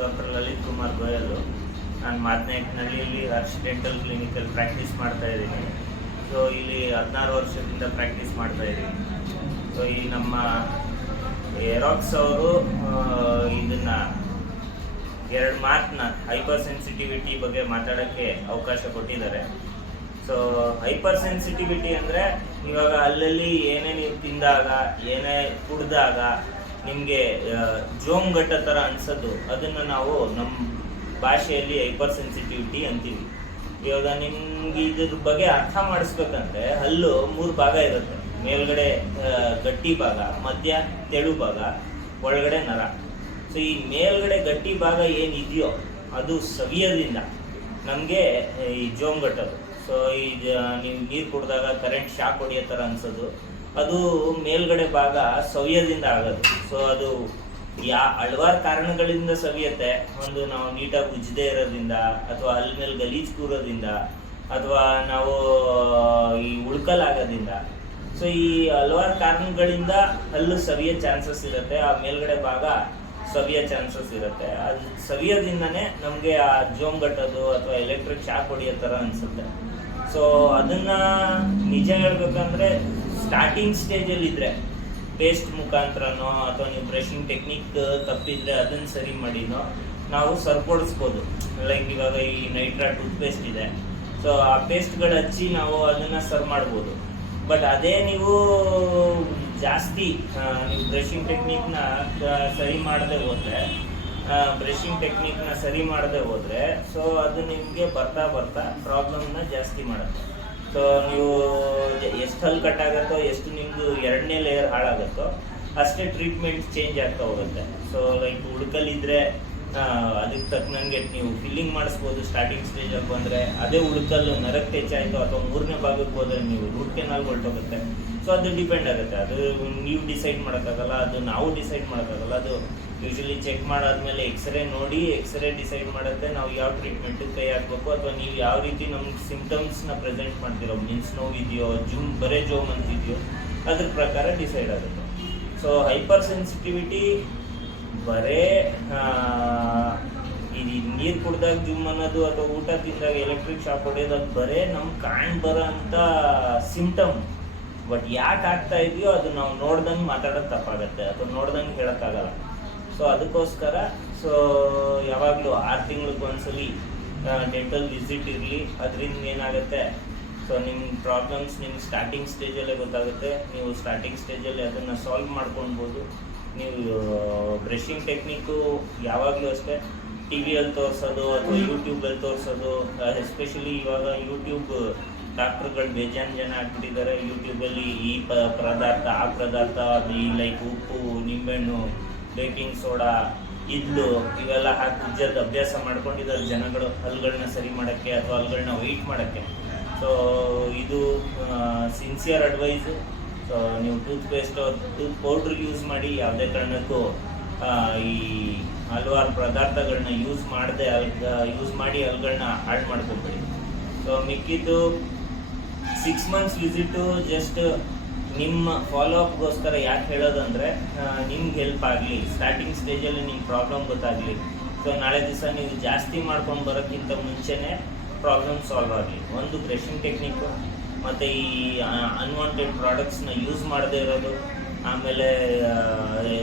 Doctor Lalit Kumar Goyal. ನಾನು ಮಾತನಾಡಿನಲ್ಲಿ Harsh dental ಕ್ಲಿನಿಕಲ್ಲಿ practice ಮಾಡ್ತಾ ಇದ್ದೀನಿ. ಸೊ ಇಲ್ಲಿ 16 ವರ್ಷದಿಂದ ಪ್ರಾಕ್ಟೀಸ್ ಮಾಡ್ತಾ ಇದ್ದೀನಿ. ಸೊ ಈ ನಮ್ಮ ಎರಾಕ್ಸ್ ಅವರು ಇದನ್ನು 2 ಮಾತನ್ನ ಹೈಪರ್ ಸೆನ್ಸಿಟಿವಿಟಿ ಬಗ್ಗೆ ಮಾತಾಡೋಕ್ಕೆ ಅವಕಾಶ ಕೊಟ್ಟಿದ್ದಾರೆ. ಸೊ ಹೈಪರ್ ಸೆನ್ಸಿಟಿವಿಟಿ ಅಂದರೆ ಇವಾಗ ಅಲ್ಲಲ್ಲಿ ಏನೇ ನೀವು ತಿಂದಾಗ ಏನೇ ಕುಡಿದಾಗ ನಿಮಗೆ ಜೋಂಗಟ್ಟ ಥರ ಅನಿಸೋದು, ಅದನ್ನು ನಾವು ನಮ್ಮ ಭಾಷೆಯಲ್ಲಿ ಹೈಪರ್ ಸೆನ್ಸಿಟಿವಿಟಿ ಅಂತೀವಿ. ಇವಾಗ ನಿಮ್ಗೆ ಇದ್ರ ಬಗ್ಗೆ ಅರ್ಥ ಮಾಡಿಸ್ಬೇಕಂದ್ರೆ ಹಲ್ಲು 3 ಭಾಗ ಇರುತ್ತೆ. ಮೇಲ್ಗಡೆ ಗಟ್ಟಿ ಭಾಗ, ಮಧ್ಯ ತೆಳು ಭಾಗ, ಒಳಗಡೆ ನರ. ಸೊ ಈ ಮೇಲ್ಗಡೆ ಗಟ್ಟಿ ಭಾಗ ಏನಿದೆಯೋ ಅದು ಸವಿಯೋದ್ರಿಂದ ನಮಗೆ ಈ ಜೋಂಗಟ್ಟೋದು. ಸೊ ಈ ನೀವು ನೀರು ಕುಡಿದಾಗ ಕರೆಂಟ್ ಶಾಕ್ ಹೊಡೆಯೋ ಥರ ಅನ್ಸೋದು, ಅದು ಮೇಲ್ಗಡೆ ಭಾಗ ಸವಿಯೋದ್ರಿಂದ ಆಗೋದು. ಸೊ ಅದು ಹಲವಾರು ಕಾರಣಗಳಿಂದ ಸವಿಯುತ್ತೆ. ಒಂದು ನಾವು ನೀಟಾಗಿ ಉಜ್ಜದೇ ಇರೋದ್ರಿಂದ, ಅಥವಾ ಹಲ್ ಮೇಲೆ ಗಲೀಜು ಕೂರೋದ್ರಿಂದ, ಅಥವಾ ನಾವು ಈ ಉಳ್ಕಲಾಗೋದ್ರಿಂದ. ಸೊ ಈ ಹಲವಾರು ಕಾರಣಗಳಿಂದ ಹಲ್ಲು ಸವಿಯೋ ಚಾನ್ಸಸ್ ಇರುತ್ತೆ, ಆ ಮೇಲ್ಗಡೆ ಭಾಗ ಸವಿಯೋ ಚಾನ್ಸಸ್ ಇರುತ್ತೆ. ಅದು ಸವಿಯೋದ್ರಿಂದನೇ ನಮಗೆ ಆ ಜೋಂಗಟ್ಟೋದು ಅಥವಾ ಎಲೆಕ್ಟ್ರಿಕ್ ಶಾಕ್ ಹೊಡೆಯೋ ಥರ ಅನಿಸುತ್ತೆ. ಸೊ ಅದನ್ನು ನಿಜ ಹೇಳ್ಬೇಕಂದ್ರೆ ಸ್ಟಾರ್ಟಿಂಗ್ ಸ್ಟೇಜಲ್ಲಿ ಇದ್ದರೆ ಪೇಸ್ಟ್ ಮುಖಾಂತರನೋ ಅಥವಾ ನೀವು ಬ್ರಷಿಂಗ್ ಟೆಕ್ನಿಕ್ ತಪ್ಪಿದ್ರೆ ಅದನ್ನು ಸರಿ ಮಾಡಿನೋ ನಾವು ಸರಿಪಡಿಸ್ಬೋದು. ಲೈಕ್ ಇವಾಗ ಈ ನೈಟ್ರಾ ಟೂತ್ ಪೇಸ್ಟ್ ಇದೆ, ಸೊ ಆ ಪೇಸ್ಟ್ಗಳು ಹಚ್ಚಿ ನಾವು ಅದನ್ನು ಸರಿ ಮಾಡ್ಬೋದು. ಬಟ್ ಅದೇ ನೀವು ಜಾಸ್ತಿ ನೀವು ಬ್ರಷಿಂಗ್ ಟೆಕ್ನಿಕ್ನ ಸರಿ ಮಾಡದೆ ಹೋದರೆ ಸೊ ಅದು ನಿಮಗೆ ಬರ್ತಾ ಪ್ರಾಬ್ಲಮ್ನ ಜಾಸ್ತಿ ಮಾಡುತ್ತೆ. ಸೊ ನೀವು ಎಷ್ಟು ಹಲ್ ಕಟ್ ಆಗುತ್ತೋ, ಎಷ್ಟು ನಿಮ್ಮದು 2ನೇ ಲೇಯರ್ ಹಾಳಾಗುತ್ತೋ ಅಷ್ಟೇ ಟ್ರೀಟ್ಮೆಂಟ್ ಚೇಂಜ್ ಆಗ್ತಾ ಹೋಗುತ್ತೆ. ಸೊ ಲೈಕ್ ಹುಡುಕಲ್ಲಿದ್ದರೆ ಅದಕ್ಕೆ ತಕ್ಕನಂಗೆ ನೀವು ಫಿಲ್ಲಿಂಗ್ ಮಾಡಿಸ್ಬೋದು. ಸ್ಟಾರ್ಟಿಂಗ್ ಸ್ಟೇಜಲ್ಲಿ ಬಂದರೆ ಅದೇ ಹುಡುಕಲ್ಲು ನರಕ್ಕೆ ಹೆಚ್ಚಾಯಿತು ಅಥವಾ 3ನೇ ಭಾಗಕ್ಕೆ ಹೋದರೆ ನೀವು ರೂಟ್ ಕೆನಾಲ್ ಹೊರಟೋಗುತ್ತೆ. ಸೊ ಅದು ಡಿಪೆಂಡ್ ಆಗುತ್ತೆ. ಅದು ನೀವು ಡಿಸೈಡ್ ಮಾಡೋಕ್ಕಾಗಲ್ಲ, ಅದು ನಾವು ಡಿಸೈಡ್ ಮಾಡೋಕ್ಕಾಗಲ್ಲ. ಅದು ಯೂಶಲಿ ಚೆಕ್ ಮಾಡಾದ್ಮೇಲೆ ಎಕ್ಸ್ರೇ ನೋಡಿ ಎಕ್ಸ್ರೇ ಡಿಸೈಡ್ ಮಾಡುತ್ತೆ ನಾವು ಯಾವ ಟ್ರೀಟ್ಮೆಂಟಿಗೆ ಕೈ ಹಾಕಬೇಕು, ಅಥವಾ ನೀವು ಯಾವ ರೀತಿ ನಮ್ಗೆ ಸಿಂಪ್ಟಮ್ಸ್ನ ಪ್ರೆಸೆಂಟ್ ಮಾಡ್ತಿರೋ, ಮೀನ್ಸ್ ನೋವಿದೆಯೋ, ಬರೇ ಜೋಮ್ ಅಂತಿದೆಯೋ, ಅದ್ರ ಪ್ರಕಾರ ಡಿಸೈಡ್ ಆಗುತ್ತೆ. ಸೊ ಹೈಪರ್ ಸೆನ್ಸಿಟಿವಿಟಿ ಬರೇ ಇದು ನೀರು ಕುಡ್ದಾಗ ಜುಮ್ ಅನ್ನೋದು ಅಥವಾ ಊಟ ತಿಂದಾಗ ಎಲೆಕ್ಟ್ರಿಕ್ ಶಾಕ್ ಹೊಡೆಯೋದು, ಅದು ಬರೇ ನಮ್ಗೆ ಬರೋ ಅಂಥ ಸಿಂಪ್ಟಮ್. ಬಟ್ ಯಾಕೆ ಆಗ್ತಾ ಇದೆಯೋ ಅದು ನಾವು ನೋಡ್ದಂಗೆ ಮಾತಾಡೋದು ತಪ್ಪಾಗತ್ತೆ, ಅಥವಾ ನೋಡ್ದಂಗೆ ಹೇಳೋಕ್ಕಾಗಲ್ಲ. ಸೊ ಅದಕ್ಕೋಸ್ಕರ ಸೊ ಯಾವಾಗಲೂ 6 ತಿಂಗಳಿಗೆ ಒಂದ್ಸಲಿ ಡೆಂಟಲ್ ವಿಸಿಟ್ ಇರಲಿ. ಅದರಿಂದ ಏನಾಗುತ್ತೆ, ಸೊ ನಿಮ್ಮ ಪ್ರಾಬ್ಲಮ್ಸ್ ನಿಮ್ಗೆ ಸ್ಟಾರ್ಟಿಂಗ್ ಸ್ಟೇಜಲ್ಲೇ ಗೊತ್ತಾಗುತ್ತೆ. ನೀವು ಸ್ಟಾರ್ಟಿಂಗ್ ಸ್ಟೇಜಲ್ಲಿ ಅದನ್ನು ಸಾಲ್ವ್ ಮಾಡ್ಕೊಳ್ಬೋದು. ನೀವು ಬ್ರಷಿಂಗ್ ಟೆಕ್ನಿಕ್ಕು ಯಾವಾಗಲೂ ಅಷ್ಟೇ ಟಿ ವಿಯಲ್ಲಿ ತೋರಿಸೋದು ಅಥವಾ ಯೂಟ್ಯೂಬಲ್ಲಿ ತೋರಿಸೋದು, ಎಸ್ಪೆಷಲಿ ಇವಾಗ ಯೂಟ್ಯೂಬ್ ಡಾಕ್ಟ್ರುಗಳು ಬೇಜಾನ್ ಜನ ಆಗ್ಬಿಟ್ಟಿದ್ದಾರೆ. ಯೂಟ್ಯೂಬಲ್ಲಿ ಈ ಪದಾರ್ಥ ಆ ಪದಾರ್ಥ, ಈ ಲೈಕ್ ಉಪ್ಪು, ನಿಂಬೆಹಣ್ಣು, ಬೇಕಿಂಗ್ ಸೋಡಾ, ಇದ್ಲು ಇವೆಲ್ಲ ಹಾಕಿ ಉಜ್ಜೋದು ಅಭ್ಯಾಸ ಮಾಡ್ಕೊಂಡಿದ್ದಾರೆ ಜನಗಳು ಹಲ್ಗಳನ್ನ ಸರಿ ಮಾಡೋಕ್ಕೆ ಅಥವಾ ಹಲ್ಗಳನ್ನ ವೈಟ್ ಮಾಡೋಕ್ಕೆ. ಸೊ ಇದು ಸಿನ್ಸಿಯರ್ ಅಡ್ವೈಸು. ಸೊ ನೀವು ಟೂತ್ ಪೌಡ್ರ್ ಯೂಸ್ ಮಾಡಿ, ಯಾವುದೇ ಕಾರಣಕ್ಕೂ ಈ ಹಲವಾರು ಪದಾರ್ಥಗಳನ್ನ ಯೂಸ್ ಮಾಡಿ ಹಲ್ಗಳನ್ನ ಹಾಳು ಮಾಡ್ಕೊಬೇಡಿ. ಸೊ ಮಿಕ್ಕಿದ್ದು 6 ಮಂತ್ಸ್ ವಿಸಿಟು ಜಸ್ಟ್ ನಿಮ್ಮ ಫಾಲೋ ಅಪ್ಗೋಸ್ಕರ. ಯಾಕೆ ಹೇಳೋದಂದರೆ ನಿಮ್ಗೆ ಹೆಲ್ಪ್ ಆಗಲಿ, ಸ್ಟಾರ್ಟಿಂಗ್ ಸ್ಟೇಜಲ್ಲಿ ನಿಮ್ಮ ಪ್ರಾಬ್ಲಮ್ ಗೊತ್ತಾಗಲಿ. ಸೊ ನಾಳೆ ದಿವಸ ನೀವು ಜಾಸ್ತಿ ಮಾಡ್ಕೊಂಡು ಬರೋಕ್ಕಿಂತ ಮುಂಚೆನೇ ಪ್ರಾಬ್ಲಮ್ ಸಾಲ್ವ್ ಆಗಲಿ. ಒಂದು ಬ್ರಷಿಂಗ್ ಟೆಕ್ನಿಕ್ಕು, ಮತ್ತು ಈ ಅನ್ವಾಂಟೆಡ್ ಪ್ರಾಡಕ್ಟ್ಸ್ನ ಯೂಸ್ ಮಾಡದೇ ಇರೋದು, ಆಮೇಲೆ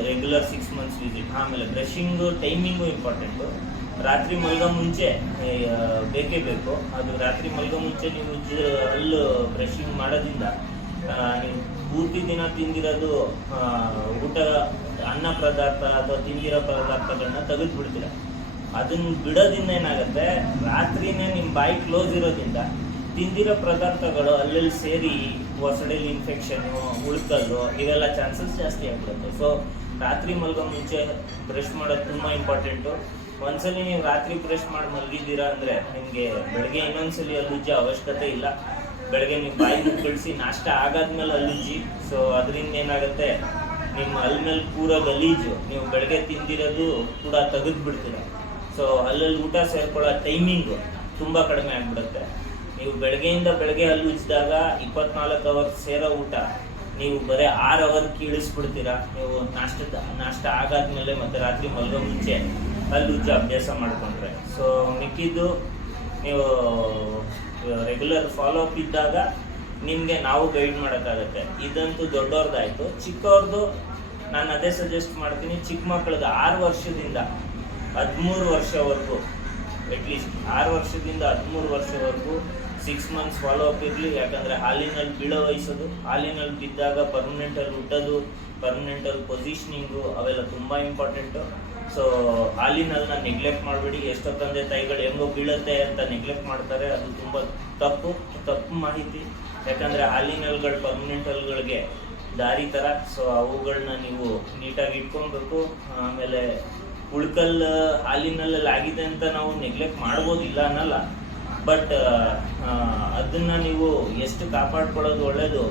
ರೆಗ್ಯುಲರ್ 6 ಮಂತ್ಸ್ ವಿಸಿಟ್. ಆಮೇಲೆ ಬ್ರಷಿಂಗು ಟೈಮಿಂಗು ಇಂಪಾರ್ಟೆಂಟು. ರಾತ್ರಿ ಮಲ್ಗೋ ಮುಂಚೆ ಬೇಕೇ ಬೇಕು. ಅದು ರಾತ್ರಿ ಮಲ್ಗೋ ಮುಂಚೆ ನೀವು ಹಲ್ಲು ಬ್ರಷಿಂಗ್ ಮಾಡೋದ್ರಿಂದ ನೀವು ಪೂರ್ತಿ ದಿನ ತಿಂದಿರೋದು ಊಟ, ಅನ್ನ ಪದಾರ್ಥ ಅಥವಾ ತಿಂದಿರೋ ಪದಾರ್ಥಗಳನ್ನ ತೆಗೆದು ಬಿಡ್ತೀರ. ಅದನ್ನು ಬಿಡೋದ್ರಿಂದ ಏನಾಗುತ್ತೆ, ರಾತ್ರಿನೇ ನಿಮ್ಮ ಬಾಯಿ ಕ್ಲೋಸ್ ಇರೋದ್ರಿಂದ ತಿಂದಿರೋ ಪದಾರ್ಥಗಳು ಅಲ್ಲಲ್ಲಿ ಸೇರಿ ಹೊಸಡಲ್ಲಿ ಇನ್ಫೆಕ್ಷನ್ನು, ಉಳ್ಕಲ್ಲು, ಇವೆಲ್ಲ ಚಾನ್ಸಸ್ ಜಾಸ್ತಿ ಆಗ್ಬಿಡುತ್ತೆ. ಸೊ ರಾತ್ರಿ ಮಲ್ಗೋ ಮುಂಚೆ ಬ್ರಷ್ ಮಾಡೋದು ತುಂಬ ಇಂಪಾರ್ಟೆಂಟು. ಒಂದ್ಸಲಿ ನೀವು ರಾತ್ರಿ ಬ್ರಷ್ ಮಾಡಿ ಮಲಗಿದ್ದೀರಾ ಅಂದರೆ ನಿಮಗೆ ಬೆಳಗ್ಗೆ ಇನ್ನೊಂದ್ಸಲಿ ಹಲ್ಲುಜ್ಜೋ ಅವಶ್ಯಕತೆ ಇಲ್ಲ. ಬೆಳಗ್ಗೆ ನೀವು ಬಾಯಿ ಮುಕ್ಕಳಿಸಿ ನಾಷ್ಟ ಆಗಾದ್ಮೇಲೆ ಹಲ್ಲುಜ್ಜಿ. ಸೊ ಅದರಿಂದ ಏನಾಗುತ್ತೆ, ನಿಮ್ಮ ಹಲ್ ಮೇಲೆ ಕೂರೋ ಗಲೀಜು ನೀವು ಬೆಳಗ್ಗೆ ತಿಂದಿರೋದು ಕೂಡ ತೆಗೆದು ಬಿಡ್ತೀರ. ಸೊ ಹಲ್ಲಲ್ಲಿ ಊಟ ಸೇರ್ಕೊಳ್ಳೋ ಟೈಮಿಂಗು ತುಂಬ ಕಡಿಮೆ ಆಗಿಬಿಡುತ್ತೆ. ನೀವು ಬೆಳಗ್ಗೆ ಹಲ್ಲು ಉಜ್ಜಿದಾಗ 24 ಅವರ್ಸ್ ಸೇರೋ ಊಟ ನೀವು ಬರೀ 6 ಅವರ್ ಕೀಳಿಸ್ಬಿಡ್ತೀರಾ. ನೀವು ನಾಷ್ಟ ಆಗಾದ್ಮೇಲೆ ಮತ್ತು ರಾತ್ರಿ ಮಲ್ಗೋ ಮುಂಚೆ ಹಲ್ಲು ಉಜ್ಜೋ ಅಭ್ಯಾಸ ಮಾಡಿಕೊಂಡ್ರೆ. ಸೊ ಮಿಕ್ಕಿದ್ದು ನೀವು ರೆಗ್ಯುಲರ್ ಫಾಲೋ ಅಪ್ ಇದ್ದಾಗ ನಿಮಗೆ ನಾವು ಗೈಡ್ ಮಾಡೋಕ್ಕಾಗತ್ತೆ. ಇದಂತೂ ದೊಡ್ಡವ್ರದ್ದಾಯಿತು. ಚಿಕ್ಕವ್ರದ್ದು ನಾನು ಅದೇ ಸಜೆಸ್ಟ್ ಮಾಡ್ತೀನಿ, ಚಿಕ್ಕ ಮಕ್ಳಿಗೆ 6 ವರ್ಷದಿಂದ 13 ವರ್ಷವರೆಗೂ, ಅಟ್ಲೀಸ್ಟ್ 6 ವರ್ಷದಿಂದ 13 ವರ್ಷವರೆಗೂ 6 ಮಂತ್ಸ್ ಫಾಲೋ ಅಪ್ ಇರಲಿ. ಯಾಕಂದರೆ ಹಾಲಿನಲ್ಲಿ ಬೀಳೋ ವಹಿಸೋದು, ಹಾಲಿನಲ್ಲಿ ಬಿದ್ದಾಗ ಪರ್ಮನೆಂಟಲ್ಲಿ ಹುಟ್ಟೋದು, ಪರ್ಮನೆಂಟಲ್ಲಿ ಪೊಸಿಷನಿಂಗು ಅವೆಲ್ಲ ತುಂಬ ಇಂಪಾರ್ಟೆಂಟು. ಸೊ ಹಾಲಿನಲ್ಲಿ ನೆಗ್ಲೆಕ್ಟ್ ಮಾಡಬೇಡಿ. ಎಷ್ಟೋ ತಂದೆ ತಾಯಿಗಳು ಹೆಂಗೋ ಬೀಳುತ್ತೆ ಅಂತ ನೆಗ್ಲೆಕ್ಟ್ ಮಾಡ್ತಾರೆ, ಅದು ತುಂಬ ತಪ್ಪು ಮಾಹಿತಿ. ಯಾಕಂದರೆ ಹಾಲಿನಲ್ಗಳು ಪರ್ಮನೆಂಟಲ್ಗಳಿಗೆ ದಾರಿ ಥರ. ಸೊ ಅವುಗಳನ್ನ ನೀವು ನೀಟಾಗಿ ಇಟ್ಕೊಬೇಕು. ಆಮೇಲೆ ಉಳ್ಕಲ್ ಹಾಲಿನಲ್ಲಿ ಆಗಿದೆ ಅಂತ ನಾವು ನೆಗ್ಲೆಕ್ಟ್ ಮಾಡ್ಬೋದು, ಇಲ್ಲ ಅನ್ನಲ್ಲ. ಬಟ್ ಅದನ್ನು ನೀವು ಎಷ್ಟು ಕಾಪಾಡ್ಕೊಳ್ಳೋದು ಒಳ್ಳೆಯದು.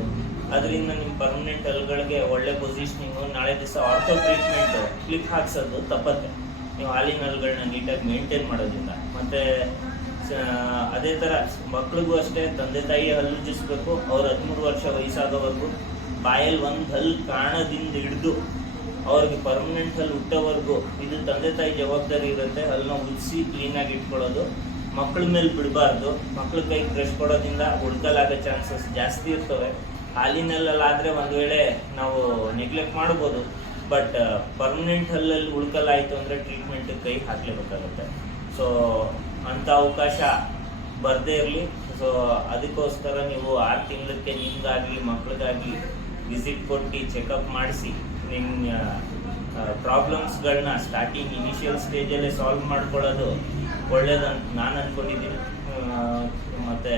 ಅದರಿಂದ ನಿಮ್ಮ ಪರ್ಮನೆಂಟ್ ಹಲ್ಗಳಿಗೆ ಒಳ್ಳೆ ಪೊಸಿಷನಿಂಗು, ನಾಳೆ ದಿವಸ ಆರ್ಥೋ ಟ್ರೀಟ್ಮೆಂಟು ಕ್ಲಿಕ್ ಹಾಕ್ಸೋದು ತಪ್ಪತ್ತೆ ನೀವು ಹಾಲಿನ ಹಲ್ಗಳನ್ನ ನೀಟಾಗಿ ಮೇಂಟೈನ್ ಮಾಡೋದ್ರಿಂದ. ಮತ್ತು ಅದೇ ಥರ ಮಕ್ಳಿಗೂ ಅಷ್ಟೇ ತಂದೆ ತಾಯಿ ಹಲ್ಲು ಉಜ್ಜಿಸ್ಬೇಕು. ಅವ್ರು 13 ವರ್ಷ ವಯಸ್ಸಾಗೋವರೆಗೂ ಬಾಯಲ್ಲಿ ಒಂದು ಹಲ್ಲು ಕಾಣದಿಂದ ಹಿಡಿದು ಅವ್ರಿಗೆ ಪರ್ಮನೆಂಟ್ ಹಲ್ಲು ಹುಟ್ಟೋವರೆಗೂ ಇದು ತಂದೆ ತಾಯಿ ಜವಾಬ್ದಾರಿ ಇರುತ್ತೆ. ಹಲ್ಲನ್ನ ಉಜ್ಜಿಸಿ ಕ್ಲೀನಾಗಿ ಇಟ್ಕೊಳ್ಳೋದು. ಮಕ್ಳ ಮೇಲೆ ಬಿಡಬಾರ್ದು. ಮಕ್ಳ ಕೈಗೆ ಬ್ರಷ್ ಕೊಡೋದ್ರಿಂದ ಉಳ್ಕಲಾಗೋ ಚಾನ್ಸಸ್ ಜಾಸ್ತಿ ಇರ್ತವೆ. ಹಾಲಿನಲ್ಲಾದರೆ ಒಂದು ವೇಳೆ ನಾವು ನೆಗ್ಲೆಕ್ಟ್ ಮಾಡ್ಬೋದು, ಬಟ್ ಪರ್ಮನೆಂಟ್ ಹಲ್ಲಲ್ಲಿ ಉಳ್ಕಲಾಯಿತು ಅಂದರೆ ಟ್ರೀಟ್ಮೆಂಟ್ ಕೈ ಹಾಕಲೇಬೇಕಾಗುತ್ತೆ. ಸೊ ಅಂಥ ಅವಕಾಶ ಬರದೇ ಇರಲಿ. ಸೊ ಅದಕ್ಕೋಸ್ಕರ ನೀವು 6 ತಿಂಗಳಿಗೆ ನಿಮ್ಗಾಗಲಿ ಮಕ್ಳಿಗಾಗಲಿ ವಿಸಿಟ್ ಕೊಟ್ಟು ಚೆಕಪ್ ಮಾಡಿಸಿ ನಿಮ್ಮ ಪ್ರಾಬ್ಲಮ್ಸ್ಗಳನ್ನ ಸ್ಟಾರ್ಟಿಂಗ್ ಇನಿಷಿಯಲ್ ಸ್ಟೇಜಲ್ಲೇ ಸಾಲ್ವ್ ಮಾಡ್ಕೊಳ್ಳೋದು ಒಳ್ಳೇದಂತ ನಾನು ಅಂದ್ಕೊಂಡಿದ್ದೀನಿ. ಮತ್ತು